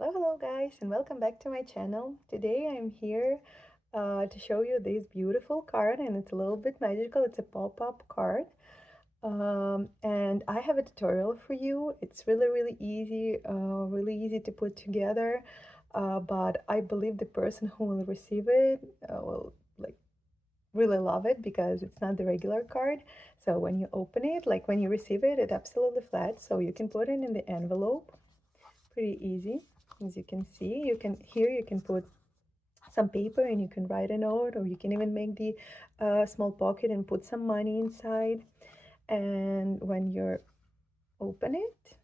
Hello guys, and welcome back to my channel. Today I'm here to show you this beautiful card, and it's a little bit magical. It's a pop-up card, and I have a tutorial for you. It's really easy to put together, but I believe the person who will receive it will like really love it because it's not the regular card. So when you open it, like when you receive it, it's absolutely flat, so you can put it in the envelope. Pretty easy. As you can see, you can put some paper and you can write a note, or you can even make the small pocket and put some money inside. And when you open it,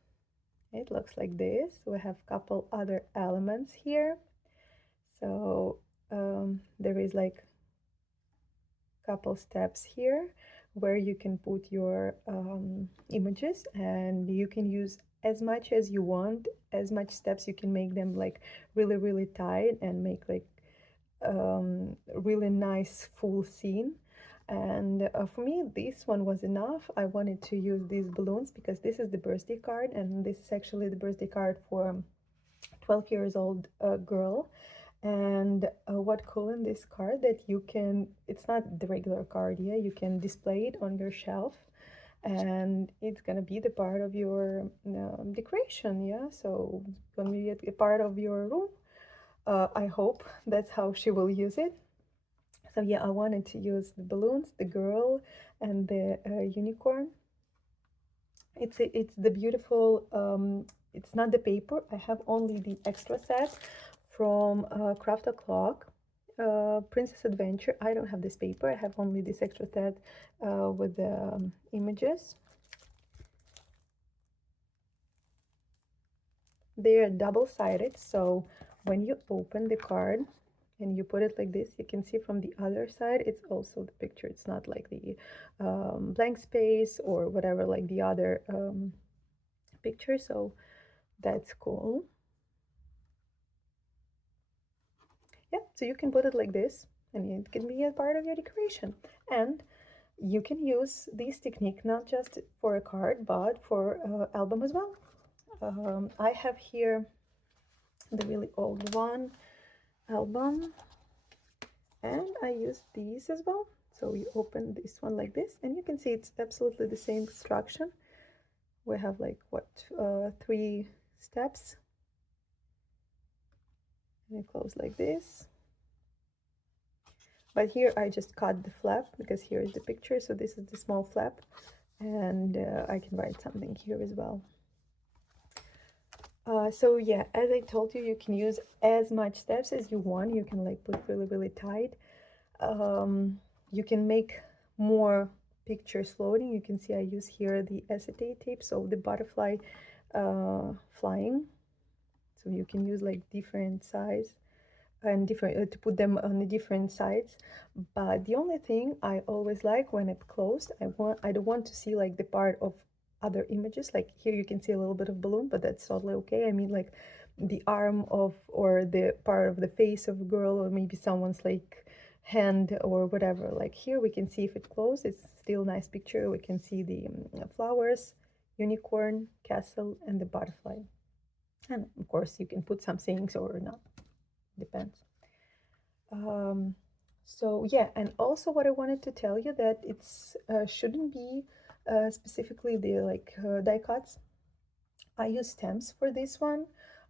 it looks like this. We have a couple other elements here. So there is like a couple steps here where you can put your images, and you can use as much as you want, as much steps. You can make them like really tight and make like really nice full scene. And for me, this one was enough. I wanted to use these balloons because this is the birthday card, and this is actually the birthday card for a 12 years old girl. And what cool in this card that you can, it's not the regular card, yeah, you can display it on your shelf, and it's gonna be the part of your decoration, yeah. So it's gonna be a part of your room. I hope that's how she will use it. So yeah, I wanted to use the balloons, the girl, and the unicorn. It's the beautiful. It's not the paper. I have only the extra set from Craft O'Clock, Princess Adventure. I don't have this paper. I have only this extra set with the images. They are double-sided, so when you open the card and you put it like this, you can see from the other side it's also the picture. It's not like the blank space or whatever like the other picture, so that's cool. Yeah, so you can put it like this and it can be a part of your decoration. And you can use this technique not just for a card but for album as well. I have here the really old one album, and I use these as well. So you open this one like this, and you can see it's absolutely the same construction. We have like what, 3 steps, and you close like this. But here I just cut the flap because here is the picture, so this is the small flap, and I can write something here as well. So yeah, as I told you, you can use as much steps as you want. You can like put really tight. You can make more pictures floating. You can see I use here the acetate tape, so the butterfly flying. So you can use like different size and different to put them on the different sides. But the only thing I always like when it's closed, I don't want to see like the part of other images. Like here you can see a little bit of balloon, but that's totally okay. I mean like the arm of, or the part of the face of a girl, or maybe someone's like hand or whatever. Like here we can see if it closed, it's still nice picture. We can see the flowers, unicorn, castle, and the butterfly. And of course you can put some things or not, depends. um, so yeah, and also what I wanted to tell you that it's shouldn't be specifically the like die cuts. I use stamps for this one.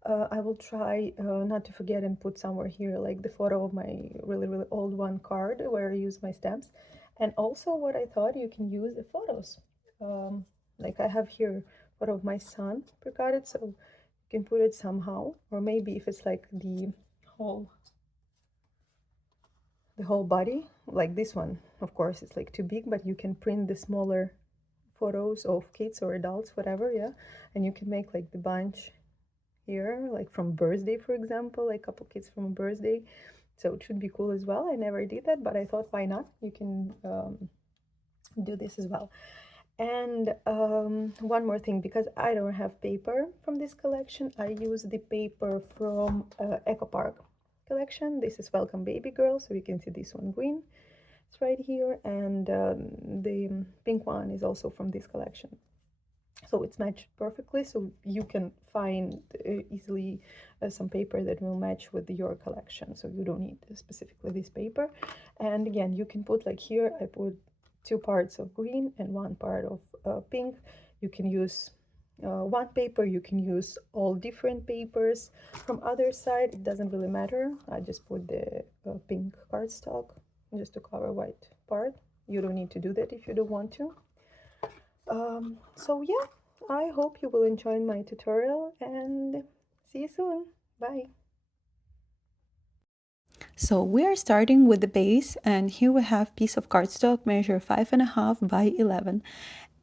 I will try not to forget and put somewhere here like the photo of my really old one card where I use my stamps. And also what I thought, you can use the photos. Like I have here photo of my son pre-carded, so you can put it somehow. Or maybe if it's like whole the whole body, like this one, of course it's like too big, but you can print the smaller photos of kids or adults, whatever, yeah. And you can make like the bunch here, like from birthday, for example, like a couple kids from a birthday. So it should be cool as well. I never did that, but I thought, why not? You can do this as well. And one more thing, because I don't have paper from this collection, I use the paper from Eco Park collection. This is Welcome Baby Girl, so you can see this one green. It's right here, and the pink one is also from this collection. so it's matched perfectly, so you can find easily some paper that will match with your collection, so you don't need specifically this paper. And again, you can put, like here I put 2 parts of green and 1 part of pink. You can use one paper, you can use all different papers. From other side, it doesn't really matter. I just put the pink cardstock just to cover white part. You don't need to do that if you don't want to. So yeah, I hope you will enjoy my tutorial and see you soon. Bye. So we are starting with the base, and here we have piece of cardstock measure 5.5 by 11.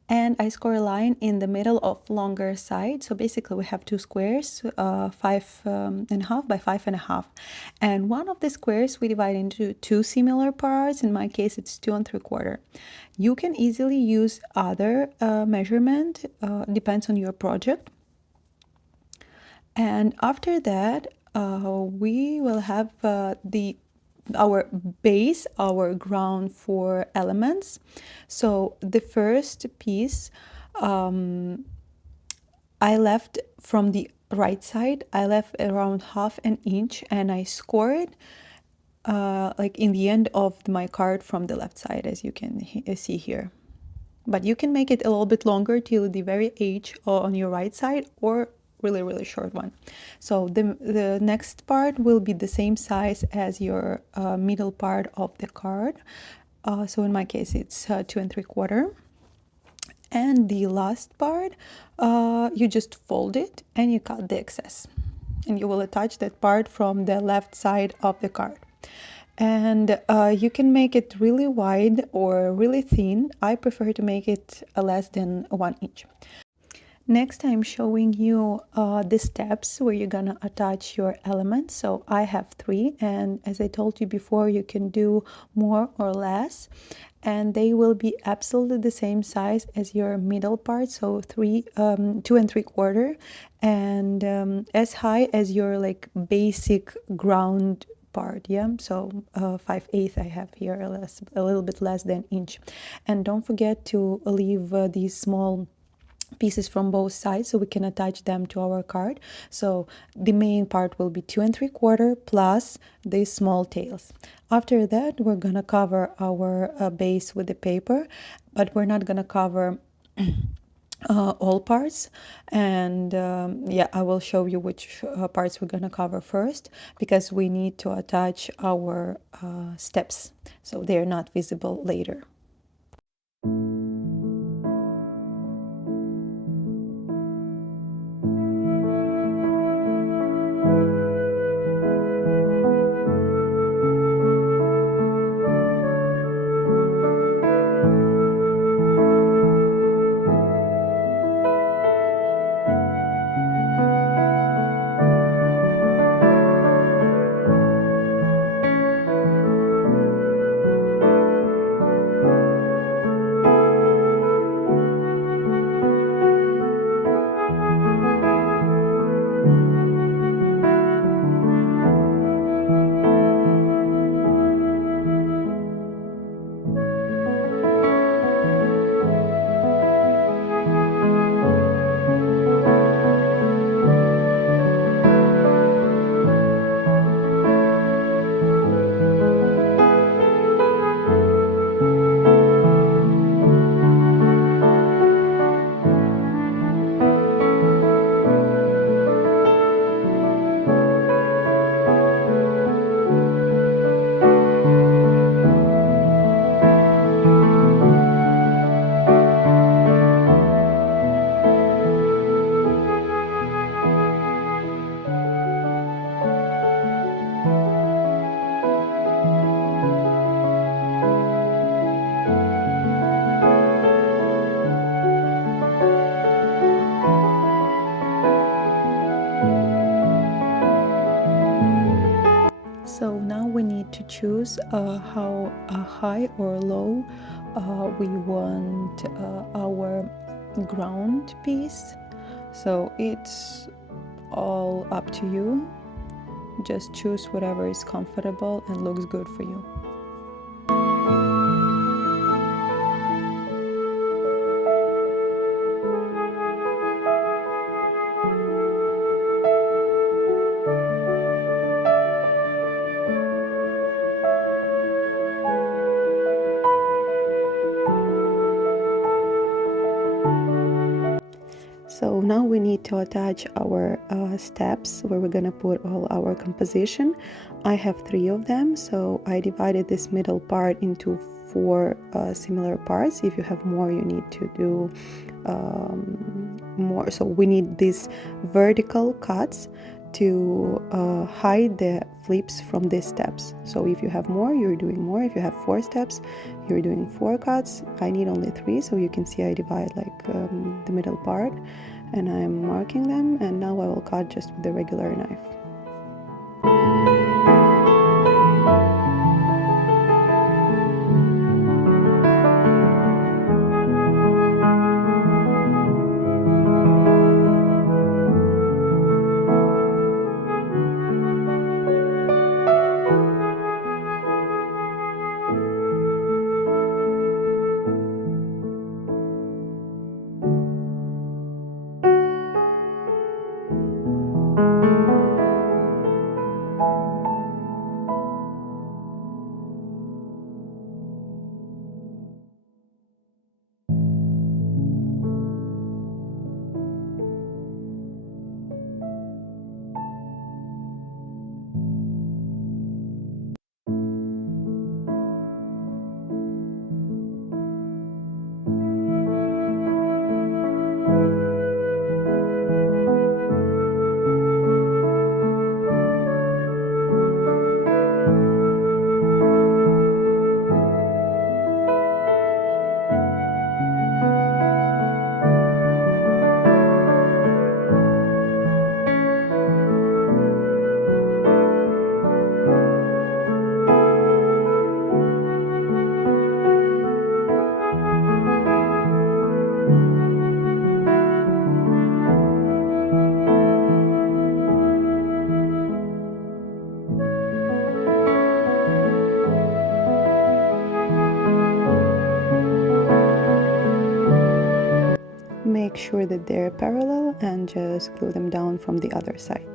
And I score a line in the middle of longer side. So basically we have two squares, 5.5 by 5.5. And one of the squares we divide into two similar parts. In my case, it's 2 3/4. You can easily use other measurement, depends on your project. And after that, we will have our base, our ground for elements. So the first piece, I left from the right side, I left around 1/2 inch, and I scored like in the end of my card from the left side, as you can see here. But you can make it a little bit longer till the very edge on your right side, or really short one. So the next part will be the same size as your middle part of the card. So in my case, it's 2 3/4. And the last part, you just fold it and you cut the excess. And you will attach that part from the left side of the card. And you can make it really wide or really thin. I prefer to make it less than 1 inch. Next, I'm showing you the steps where you're gonna attach your elements. So I have 3, and as I told you before, you can do more or less, and they will be absolutely the same size as your middle part. So 2 3/4, and as high as your like basic ground part. Yeah, so 5/8 I have here, a little bit less than inch. And don't forget to leave these small pieces from both sides so we can attach them to our card. So the main part will be 2 3/4 plus these small tails. After that, we're gonna cover our base with the paper, but we're not gonna cover all parts. And yeah, I will show you which parts we're gonna cover first, because we need to attach our steps so they're not visible later. So now we need to choose how high or low we want our ground piece. So it's all up to you. Just choose whatever is comfortable and looks good for you. So now we need to attach our steps where we're gonna put all our composition. I have 3 of them, so I divided this middle part into 4 similar parts. If you have more, you need to do more. So we need these vertical cuts to hide the flips from these steps. So if you have more, you're doing more. If you have 4 steps, you're doing 4 cuts. I need only 3, so you can see I divide like the middle part, and I'm marking them, and now I will cut just with the regular knife. Make sure that they're parallel and just glue them down from the other side.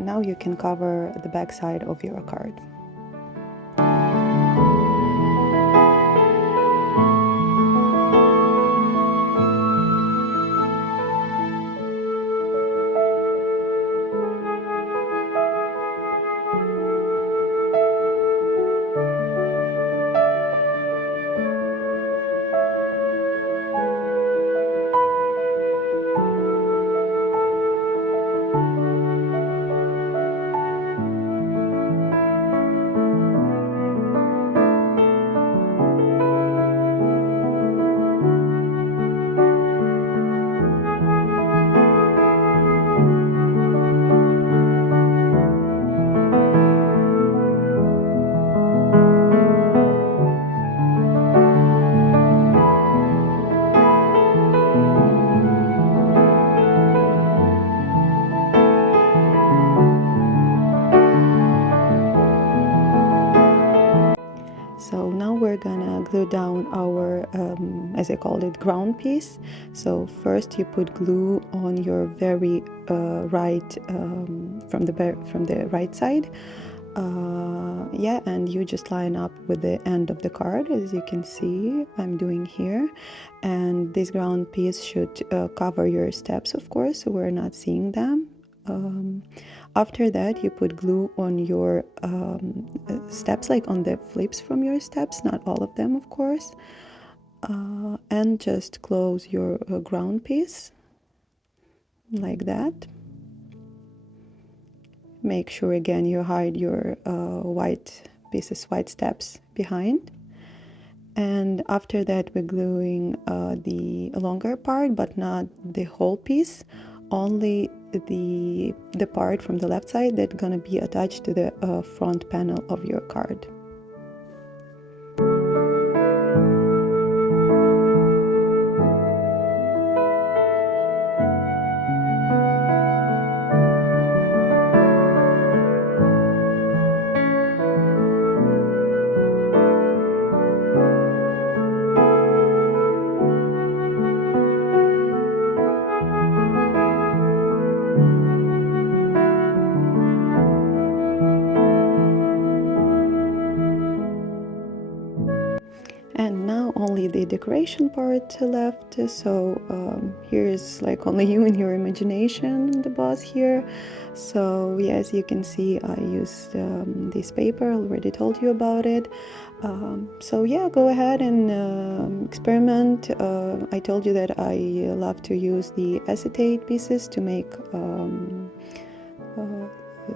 Now you can cover the back side of your card. So now we're gonna glue down our, as I called it, ground piece. So first you put glue on your very right, from the right side. Yeah, and you just line up with the end of the card, as you can see I'm doing here. And this ground piece should cover your steps, of course, so we're not seeing them. After that, you put glue on your steps, like on the flips from your steps, not all of them, of course. And just close your ground piece like that. Make sure again you hide your white pieces white steps behind. And after that we're gluing the longer part, but not the whole piece, only the part from the left side that's gonna be attached to the front panel of your card. And now only the decoration part left, so here is like only you and your imagination, the boss here. So yeah, as you can see, I used this paper, already told you about it. So yeah, go ahead and experiment. I told you that I love to use the acetate pieces to make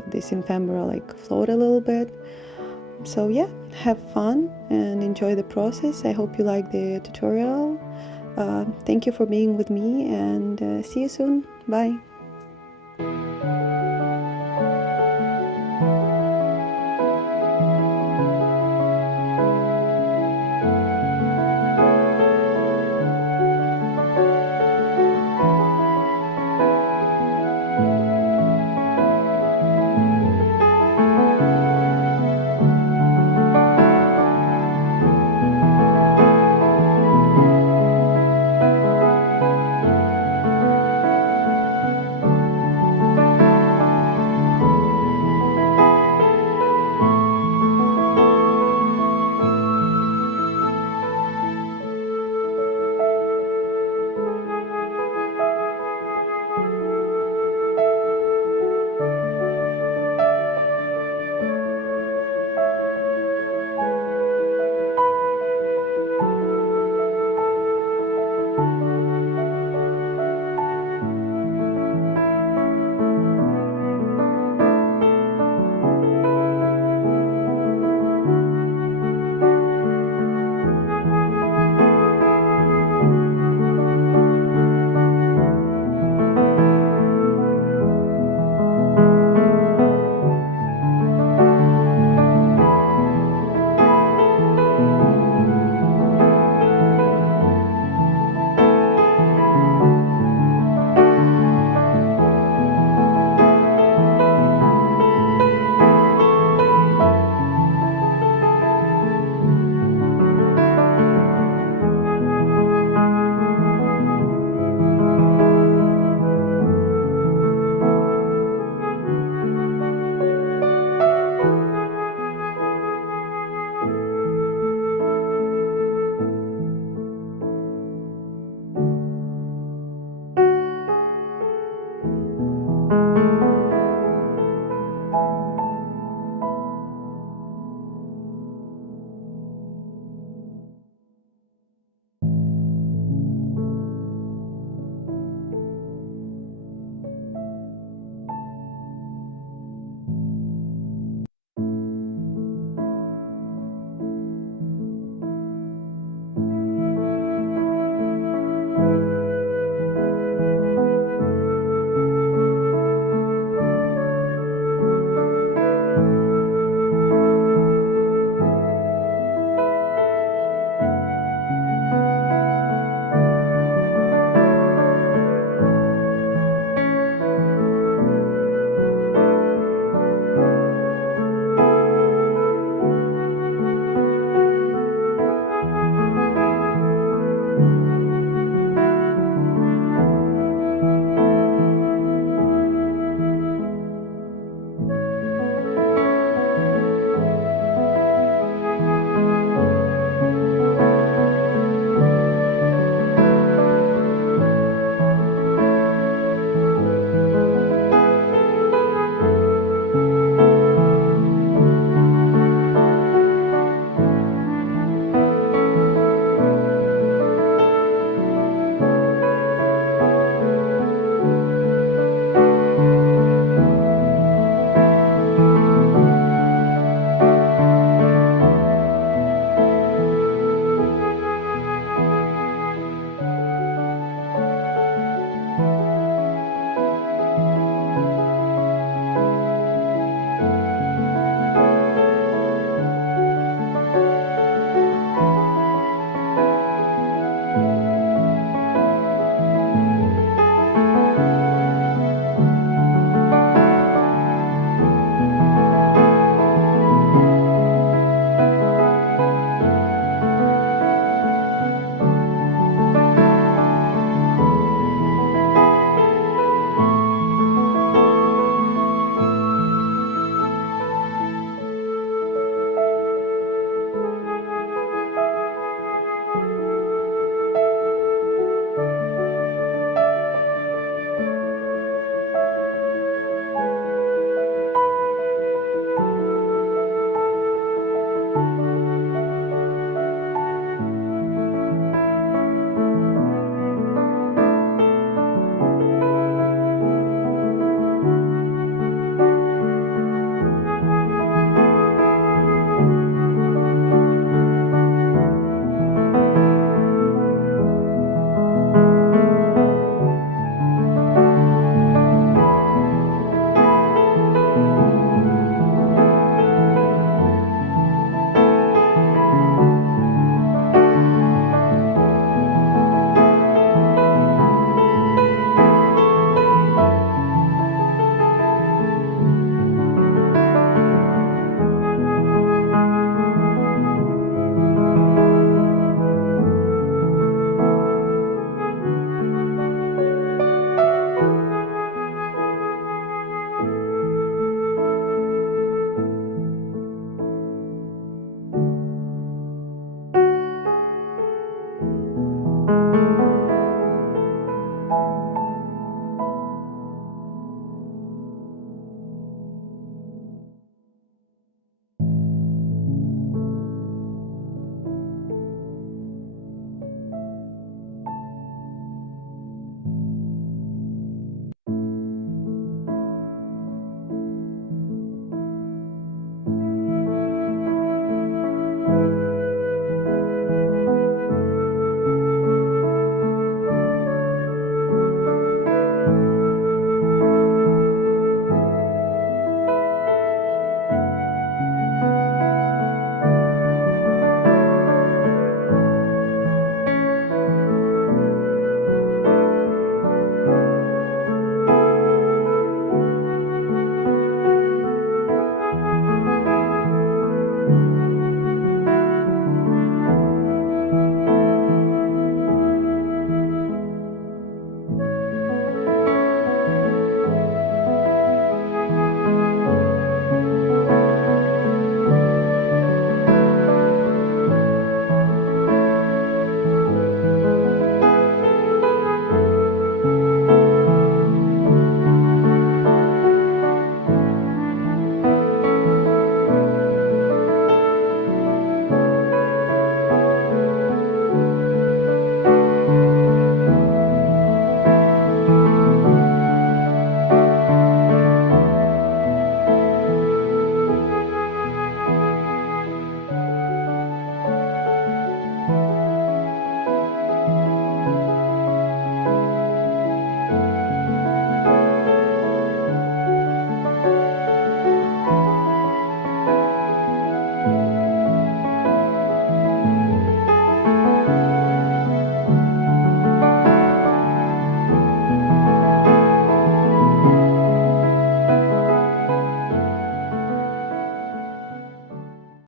this ephemera like float a little bit. So yeah, have fun and enjoy the process. I hope you like the tutorial. Thank you for being with me, and see you soon. Bye.